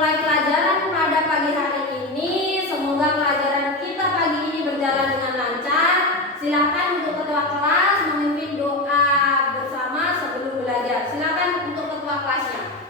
memulai pelajaran pada pagi hari ini. Semoga pelajaran kita pagi ini berjalan dengan lancar. Silakan untuk ketua kelas memimpin doa bersama sebelum belajar. Silakan untuk ketua kelasnya.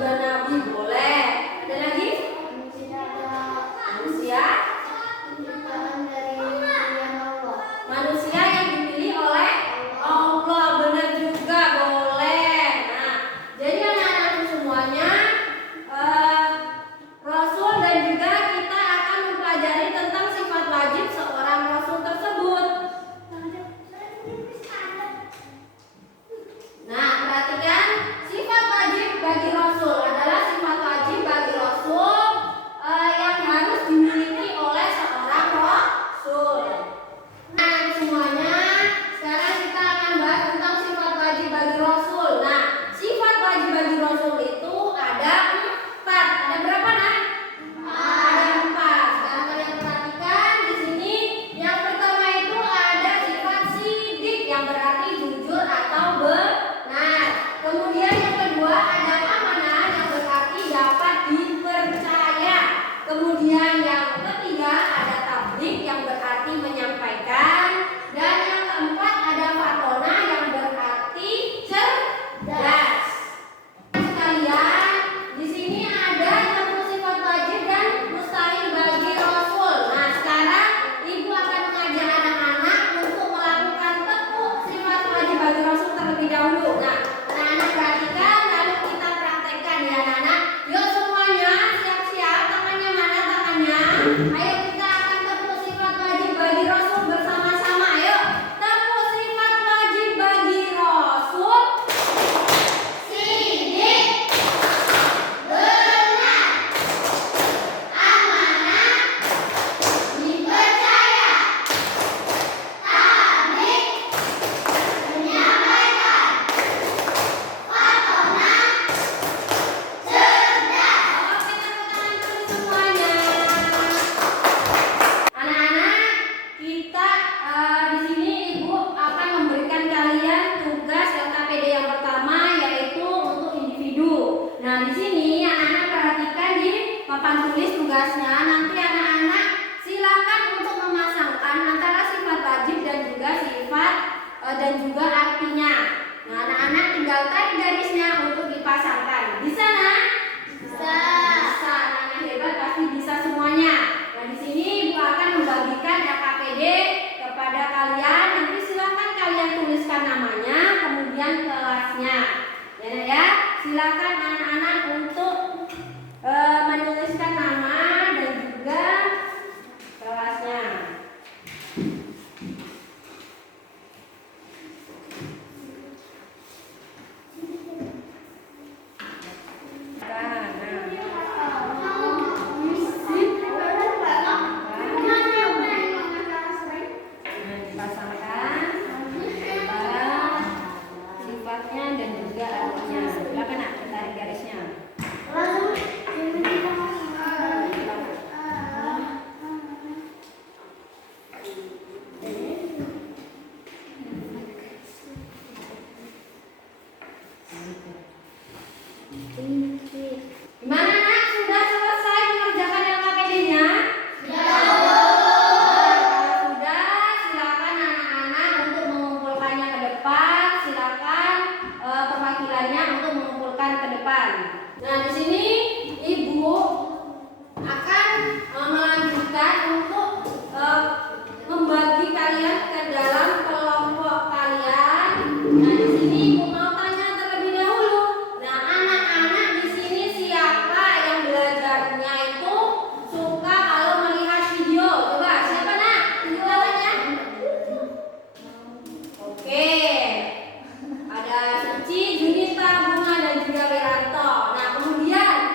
juga nabi boleh. Ada lagi? Manusia. Manusia yang dipilih oleh Allah, benar juga boleh. Nah, jadi anak-anakku semuanya, Rasul dan juga kita akan mempelajari tentang sifat wajib seorang Rasul tersebut. Nah, perhatikan sifat wajib bagi Rasul adalah sifat wajib bagi Rasul yang harus dimiliki oleh seorang Rasul. Nah, semuanya, sekarang kita akan bahas tentang sifat wajib bagi Rasul. Nah, sifat wajib bagi Rasul itu ada 4. Ada berapa, Nak? Ada 4. Sekarang kalian perhatikan di sini. Yang pertama itu ada sifat sidik, yang berarti jujur atau benar. Kemudian yang kedua ada amanah, yang berarti dapat dipercaya. Kemudian yang ketiga ada tabligh, yang berarti menyampaikan. Dan yang keempat ada fatona, yang berarti cerdas. Sekalian, di sini ada 60 sifat wajib dan mustahil bagi Rasul. Nah, sekarang Ibu akan mengajak anak-anak untuk melakukan tepuk sifat wajib bagi Rasul terlebih dahulu. Nah, anak-anak perhatikan, lalu kita praktekkan ya anak-anak. Yuk semuanya siap-siap, tangannya mana tangannya? Ayo kita akan tepuk sifat wajib bagi Rasul bersama-sama. Ayo, tepuk sifat wajib bagi Rasul. Sidik, benar, amanah, dipercaya, tabligh, menyampaikan, fatona, cerdas. Oke, tepuk tangan dulu semuanya. Anak-anak, kita di sini Ibu akan memberikan kalian tugas LKPD yang pertama, yaitu untuk individu. Nah, di sini anak-anak perhatikan di papan tulis tugasnya. Nanti anak-anak silakan untuk memasangkan antara sifat wajib dan juga sifat dan juga artinya. Nah, anak-anak tinggal tarik garisnya untuk dipasangkan. Bisa, Nak? Bisa. Bisa. Anak-anak hebat pasti bisa semuanya. Nah, di sini Ibu akan membagikan LKPD kepada kalian. Nanti silakan kalian tuliskan namanya, kemudian kelasnya. Ya, Nak, ya. Silakan anak-anak untuk menuliskan nama dan juga kelasnya. Dipasangkan antara sifatnya dan juga artinya. Silakan, Nak, tarik garisnya. Gimana, Nak? Sudah selesai mengerjakan LKPD-nya? Sudah, silakan anak-anak untuk mengumpulkannya ke depan. Silakan perwakilannya untuk mengumpulkan ke depan. Nah, di sini Ibu akan melanjutkan untuk membagi kalian ke dalam kelompok kalian. Nah, di sini Ibu mau tanya terlebih dahulu. Nah, anak-anak di sini siapa yang belajarnya itu suka kalau melihat video? Coba, siapa, Nak? Tunjuk tangannya. Oke. Ada Suci, Junita, Bunga, dan juga Wiranto. Nah, kemudian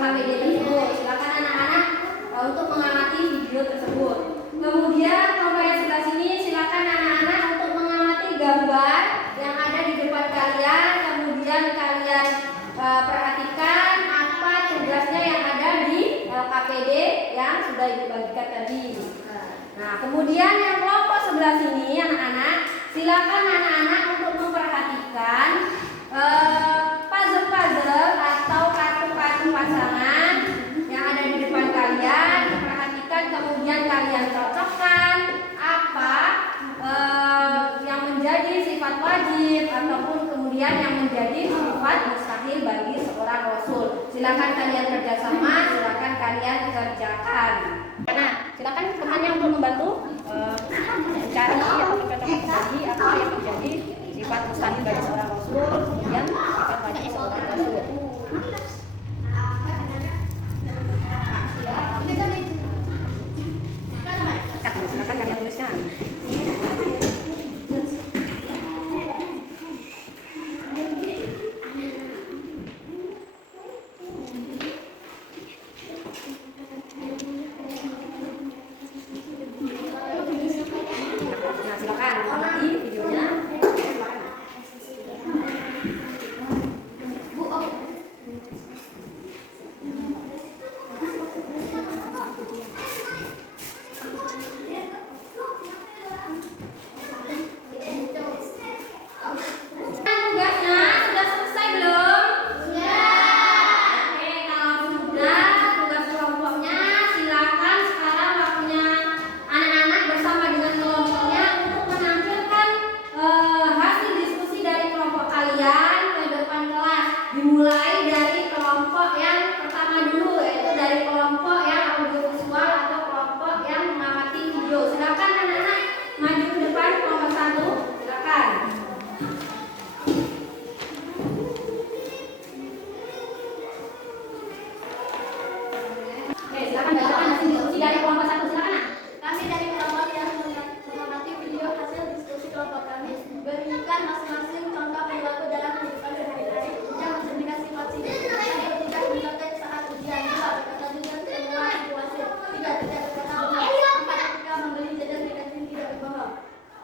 LKPD tersebut. Silakan anak-anak untuk mengamati video tersebut. Kemudian kelompok yang sebelah sini silakan anak-anak untuk mengamati gambar yang ada di depan kalian. Kemudian kalian perhatikan apa tugasnya yang ada di LKPD yang sudah dibagikan tadi. Nah, kemudian yang kelompok sebelah sini anak-anak, silakan anak-anak untuk memperhatikan puzzle-puzzle atau kartu-kartu pasangan yang ada di depan kalian. Perhatikan, kemudian kalian cocokkan apa yang menjadi sifat wajib ataupun kemudian yang menjadi sifat mustahil bagi seorang rasul. Silakan kalian kerjasama, silakan kalian kerjakan. Nah, silakan temannya untuk membantu mencari atau mencocokkan tadi apa yang menjadi sifat mustahil bagi seorang rasul, kemudian sifat wajib seorang rasul. Silakan kalian tuliskan.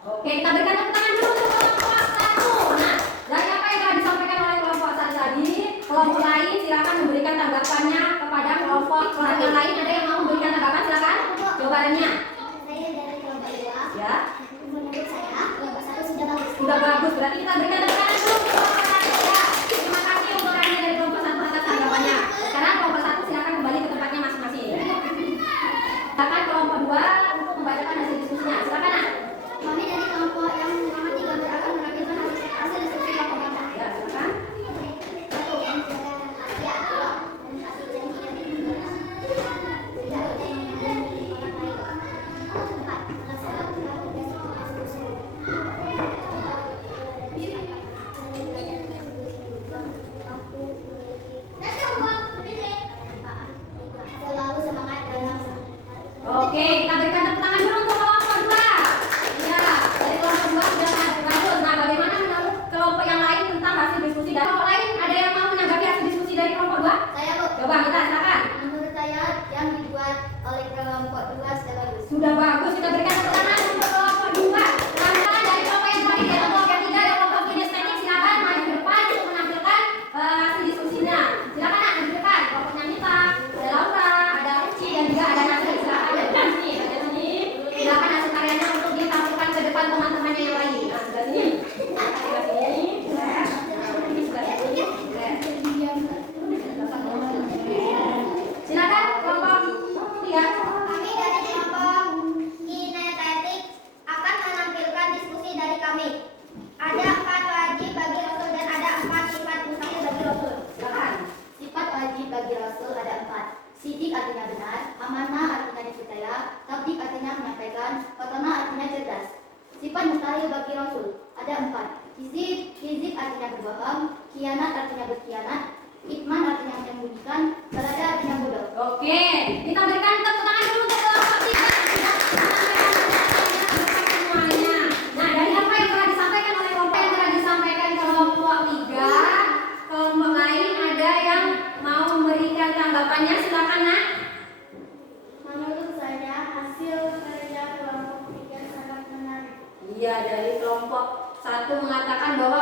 Oke, kita berikan tepuk tangan dulu untuk kelompok satu. Nah, dari apa yang telah disampaikan oleh kelompok satu tadi, kelompok lain silakan memberikan tanggapannya kepada kelompok yang lain. Ada yang mau memberikan tanggapan? Silakan. Jawabannya. Saya dari kelompok 2. Ya. Menurut saya kelompok 1 sudah bagus. Sudah bagus. Berarti kita berikan tepuk tangan dulu untuk kelompok satu. Ya. Terima kasih untuk kalian dari kelompok satu atas tanggapannya. Sekarang kelompok satu silakan kembali ke tempatnya masing-masing. Silakan kelompok 2 untuk membacakan hasil diskusinya. Silakan. Nak. Kami dari kelompok yang mengamati gambar akan menampilkan hasil diskusi kelompok kami. Ya, silakan. Selalu semangat dalam. Oke, kita berikan tepuk tangan dulu untuk kelompok 2. Ya, dari kelompok 2 sudah sangat bagus. Nah, bagaimana menurut kelompok yang lain tentang hasil diskusi dari kelompok lain? Ada yang mau menanggapi hasil diskusi dari kelompok 2? Saya, Bu. Coba kita silakan. Menurut saya yang dibuat oleh kelompok 2 sudah bagus. Sudah bagus, kita berikan tepuk tangan untuk kelompok 2. Teman-teman dari kelompok yang tadi, dari kelompok yang 3 dan kelompok kinestetik, silakan maju ke depan untuk menampilkan hasil diskusinya. Silakan Nak, maju ke depan. Kelompoknya Nita, ada Laura, ada Uci, dan juga ada Nasri. Silakan ada di sini, ada sini. Silakan hasil karyanya untuk ditampilkan ke depan teman-temannya yang lain. Nah, sebelah sini. Sebelah sini. Sebelah sini. Silakan kelompok 3. Kami dari kelompok kinestetik akan menampilkan diskusi dari kami. Ada 4 wajib bagi Rasul dan ada 4 sifat mustahil bagi Rasul. Silakan. Sifat wajib bagi Rasul ada 4. Sidik artinya benar, amanah artinya dipercaya, tablik artinya menyampaikan, khotbah artinya cerdas. Sifat mustahil bagi Rasul ada 4. Kizib artinya berbohong, khianat artinya berkhianat, itman artinya menyembunyikan, berada artinya bodoh. Oke, kita berikan tepuk tangan dulu untuk kelompok 3. Semuanya. Nah, dari apa yang telah disampaikan oleh kelompok yang telah disampaikan kelompok 3, kelompok lain ada yang mau memberikan tanggapan kelompok satu mengatakan bahwa